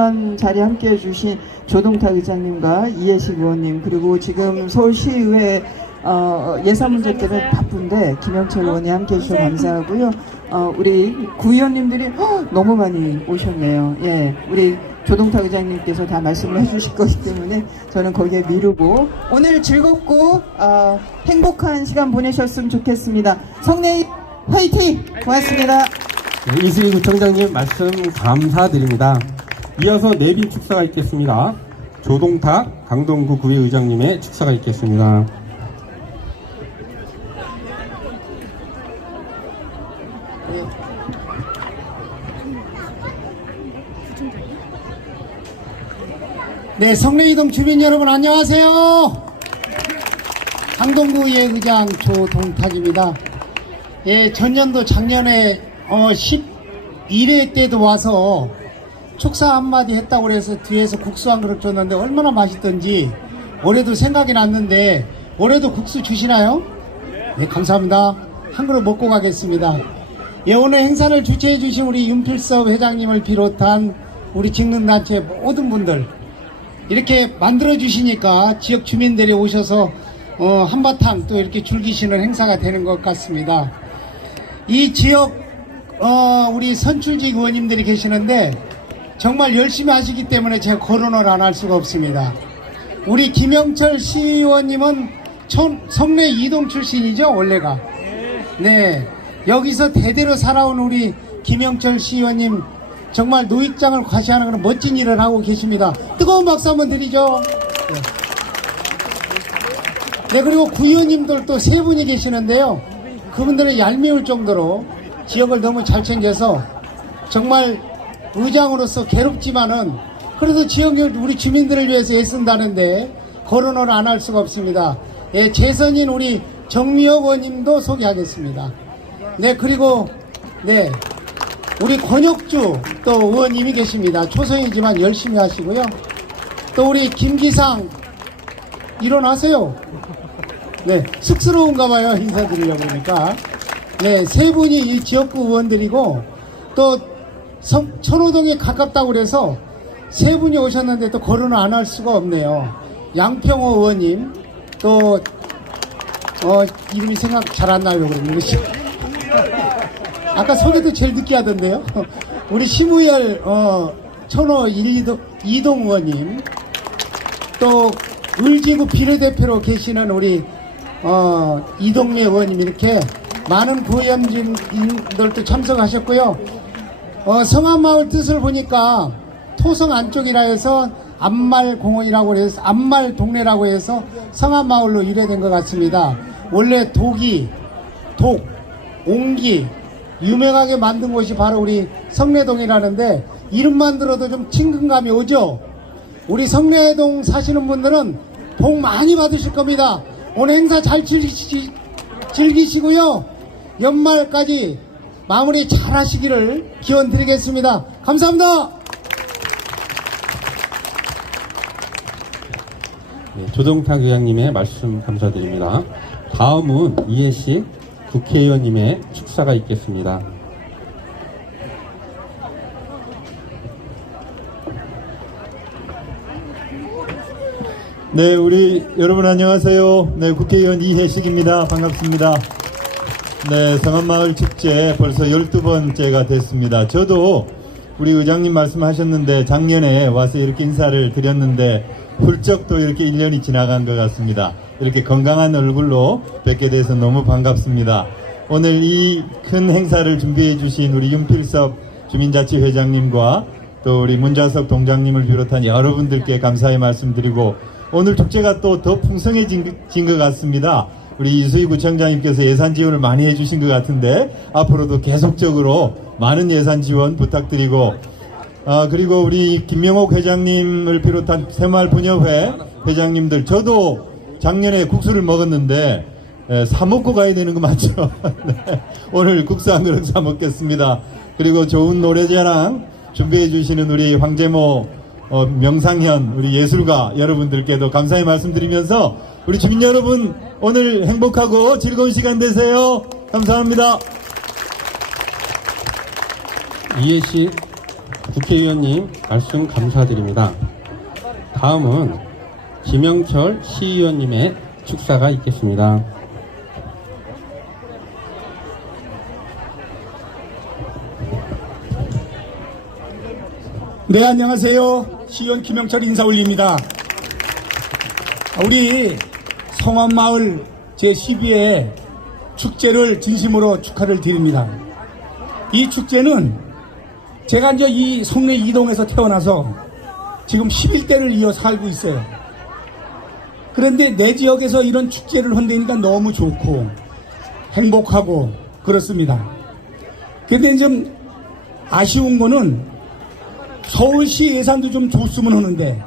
이번 자리에 함께해 주신 조동탁 의장님과 이해식 의원님 그리고 지금 서울시의회 어, 예산 문제 때문에 바쁜데 김영철 의원이 함께 해 주셔서 감사하고요. 어, 우리 구의원님들이 헉, 너무 많이 오셨네요. 예, 우리 조동탁 의장님께서 다 말씀을 해주실 거기 때문에 저는 거기에 미루고 오늘 즐겁고 어, 행복한 시간 보내셨으면 좋겠습니다. 성내희 화이팅! 고맙습니다. 네, 이수희 구청장님 말씀 감사드립니다. 이어서 내빈 축사가 있겠습니다. 조동탁 강동구 구의의장님의 축사가 있겠습니다. 네, 성내이동 주민 여러분 안녕하세요. 강동구의 의장 조동탁입니다. 예, 전년도 작년에 어 11회 때도 와서 축사 한마디 했다고 그래서 뒤에서 국수 한 그릇 줬는데 얼마나 맛있던지 올해도 생각이 났는데 올해도 국수 주시나요? 네, 감사합니다. 한 그릇 먹고 가겠습니다. 예, 오늘 행사를 주최해 주신 우리 윤필섭 회장님을 비롯한 우리 직능단체 모든 분들 이렇게 만들어 주시니까 지역 주민들이 오셔서 어, 한바탕 또 이렇게 즐기시는 행사가 되는 것 같습니다. 이 지역 어, 우리 선출직 의원님들이 계시는데 정말 열심히 하시기 때문에 제가 거론을 안 할 수가 없습니다. 우리 김영철 시의원님은 천- 성내 이동 출신이죠 원래가. 네 여기서 대대로 살아온 우리 김영철 시의원님 정말 노익장을 과시하는 그런 멋진 일을 하고 계십니다. 뜨거운 박수 한번 드리죠. 네, 네, 그리고 구의원님들 또 세 분이 계시는데요. 그분들은 얄미울 정도로 지역을 너무 잘 챙겨서 정말 의장으로서 괴롭지만은 그래도 지역 우리 주민들을 위해서 애쓴다는데 거론을 안 할 수가 없습니다. 예, 재선인 우리 정미혁 의원님도 소개하겠습니다. 네, 그리고 네, 우리 권혁주 또 의원님이 계십니다. 초선이지만 열심히 하시고요. 또 우리 김기상 일어나세요. 네, 쑥스러운가 봐요. 인사드리려고 그러니까. 네, 세 분이 이 지역구 의원들이고 또 성- 천호동에 가깝다고 그래서 세 분이 오셨는데 또 거론을 안 할 수가 없네요. 양평호 의원님 또 어, 이름이 생각 잘 안 나요. 그러면 아까 소개도 제일 늦게 하던데요. 우리 심우열 어, 천호 이동, 이동 의원님 또 을지구 비례대표로 계시는 우리 어, 이동래 의원님 이렇게 많은 구의원님들도 참석하셨고요. 어, 성안마을 뜻을 보니까 토성 안쪽이라 해서 암말 공원이라고 해서 암말 동네라고 해서 성안마을로 유래된 것 같습니다. 원래 독이 독, 옹기 유명하게 만든 곳이 바로 우리 성내동이라는데 이름만 들어도 좀 친근감이 오죠. 우리 성내동 사시는 분들은 복 많이 받으실 겁니다. 오늘 행사 잘 즐기시, 즐기시고요. 연말까지 마무리 잘 하시기를 기원 드리겠습니다. 감사합니다. 네, 조동탁 의장님의 말씀 감사드립니다. 다음은 이해식 국회의원님의 축사가 있겠습니다. 네, 우리 여러분 안녕하세요. 네, 국회의원 이혜식입니다. 반갑습니다. 네, 성안마을 축제 벌써 12번째가 됐습니다. 저도 우리 의장님 말씀하셨는데 작년에 와서 이렇게 인사를 드렸는데 훌쩍 또 이렇게 1년이 지나간 것 같습니다. 이렇게 건강한 얼굴로 뵙게 돼서 너무 반갑습니다. 오늘 이 큰 행사를 준비해 주신 우리 윤필섭 주민자치회장님과 또 우리 문자석 동장님을 비롯한 여러분들께 감사의 말씀드리고 오늘 축제가 또 더 풍성해진 것 같습니다. 우리 이수희 구청장님께서 예산 지원을 많이 해주신 것 같은데 앞으로도 계속적으로 많은 예산 지원 부탁드리고 아 그리고 우리 김명옥 회장님을 비롯한 새마을분여회 회장님들 저도 작년에 국수를 먹었는데 에, 사 먹고 가야 되는 거 맞죠? 네. 오늘 국수 한 그릇 사 먹겠습니다. 그리고 좋은 노래자랑 준비해 주시는 우리 황재모 어, 명상현 우리 예술가 여러분들께도 감사의 말씀드리면서 우리 주민 여러분 오늘 행복하고 즐거운 시간 되세요. 감사합니다. 이해식 국회의원님 말씀 감사드립니다. 다음은 김영철 시의원님의 축사가 있겠습니다. 네, 안녕하세요. 시의원 김영철 인사 올립니다. 우리 성원마을 제12회 축제를 진심으로 축하를 드립니다. 이 축제는 제가 이제 이 성내 이동에서 태어나서 지금 11대를 이어 살고 있어요. 그런데 내 지역에서 이런 축제를 한다니까 너무 좋고 행복하고 그렇습니다. 근데 좀 아쉬운 거는 서울시 예산도 좀 줬으면 하는데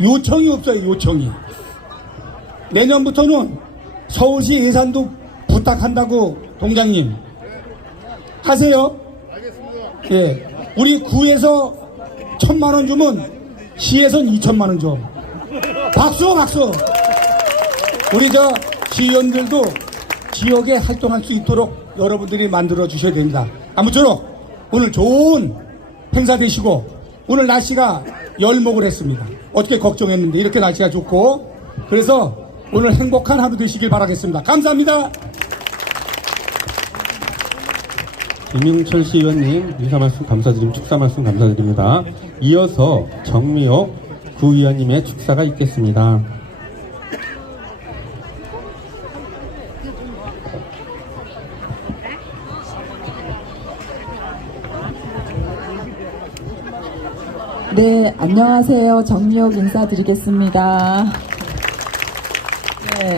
요청이 없어요 요청이 내년부터는 서울시 예산도 부탁한다고 동장님. 하세요. 예. 우리 구에서 천만 원 주면 시에선 이천만 원 줘. 박수 박수. 우리 저 시의원들도 지역에 활동할 수 있도록 여러분들이 만들어 주셔야 됩니다. 아무쪼록 오늘 좋은 행사 되시고 오늘 날씨가 열목을 했습니다. 어떻게 걱정했는데 이렇게 날씨가 좋고. 그래서 오늘 행복한 하루 되시길 바라겠습니다. 감사합니다. 김영철 시의원님 인사 말씀 감사드리고 축사 말씀 감사드립니다. 이어서 정미옥 구의원님의 축사가 있겠습니다. 네, 안녕하세요. 정미옥 인사드리겠습니다. 네,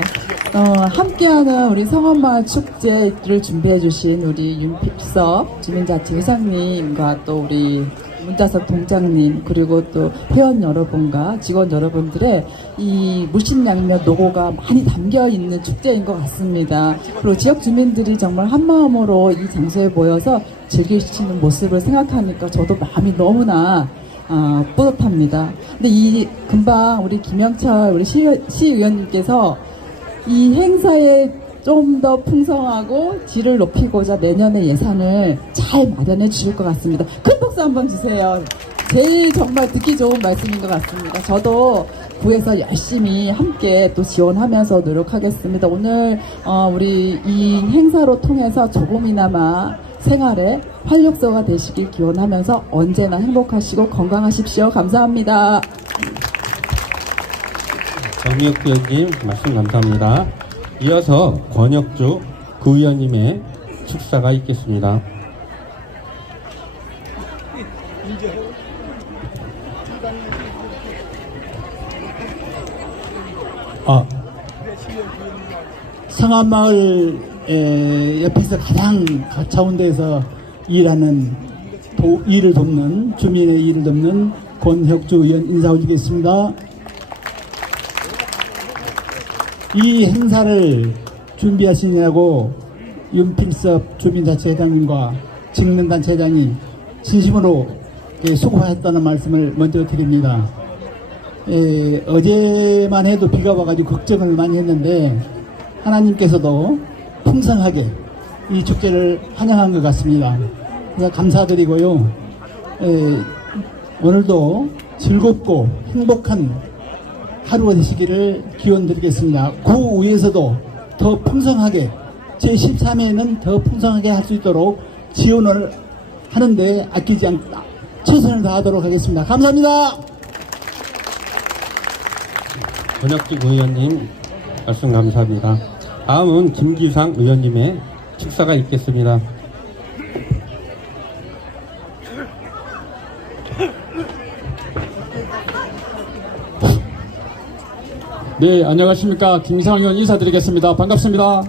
어, 함께하는 우리 성원마을 축제를 준비해주신 우리 윤필섭 주민자치 회장님과 또 우리 문자석 동장님 그리고 또 회원 여러분과 직원 여러분들의 이 무신양면 노고가 많이 담겨 있는 축제인 것 같습니다. 그리고 지역 주민들이 정말 한 마음으로 이 장소에 모여서 즐기시는 모습을 생각하니까 저도 마음이 너무나 어, 뿌듯합니다. 근데 이 금방 우리 김영철 우리 시, 시의원님께서 이 행사에 좀 더 풍성하고 질을 높이고자 내년에 예산을 잘 마련해 주실 것 같습니다. 큰 박수 한번 주세요. 제일 정말 듣기 좋은 말씀인 것 같습니다. 저도 구에서 열심히 함께 또 지원하면서 노력하겠습니다. 오늘 어, 우리 이 행사로 통해서 조금이나마 생활에 활력소가 되시길 기원하면서 언제나 행복하시고 건강하십시오. 감사합니다. 정미옥 구의원님 말씀 감사합니다. 이어서 권혁주 구의원님의 축사가 있겠습니다. 아, 상암마을 에, 옆에서 가장 가까운 데서 일하는 도, 일을 돕는 주민의 일을 돕는 권혁주 의원 인사 올리겠습니다. 이 행사를 준비하시냐고 윤필섭 주민자치회장님과 직능단체장이 진심으로 예, 수고하셨다는 말씀을 먼저 드립니다. 에, 어제만 해도 비가 와가지고 걱정을 많이 했는데 하나님께서도 풍성하게 이 축제를 환영한 것 같습니다. 감사드리고요. 에, 오늘도 즐겁고 행복한 하루가 되시기를 기원 드리겠습니다. 구 위에서도 더 풍성하게 제13회는 더 풍성하게 할 수 있도록 지원을 하는데 아끼지 않다 최선을 다하도록 하겠습니다. 감사합니다. 권혁주 의원님 말씀 감사합니다. 다음은 김기상 의원님의 축사가 있겠습니다. 네, 안녕하십니까. 김상현 인사드리겠습니다. 반갑습니다.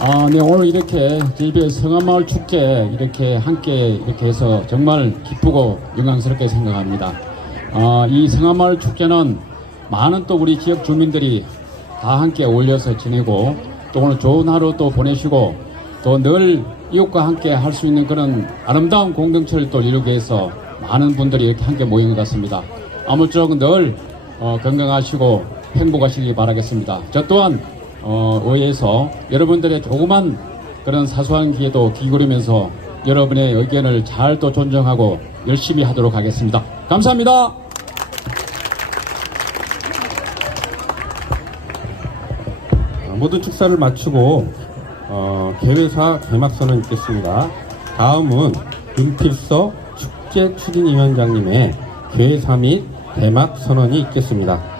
아, 네, 오늘 이렇게 JB의 성안마을 축제 이렇게 함께 이렇게 해서 정말 기쁘고 영광스럽게 생각합니다. 아, 이 성안마을 축제는 많은 또 우리 지역 주민들이 다 함께 어울려서 지내고 또 오늘 좋은 하루 또 보내시고 또 늘 이웃과 함께 할 수 있는 그런 아름다운 공동체를 또 이루기 위해서 많은 분들이 이렇게 함께 모인 것 같습니다. 아무쪼록 늘 어, 건강하시고 행복하시기 바라겠습니다. 저 또한 어, 의회에서 여러분들의 조그만 그런 사소한 기회도 기울이면서 여러분의 의견을 잘 또 존중하고 열심히 하도록 하겠습니다. 감사합니다. 어, 모든 축사를 마치고 어, 개회사 개막선을 있겠습니다. 다음은 윤필서 축제 추진위원장님의 개회사 및 개막 선언이 있겠습니다.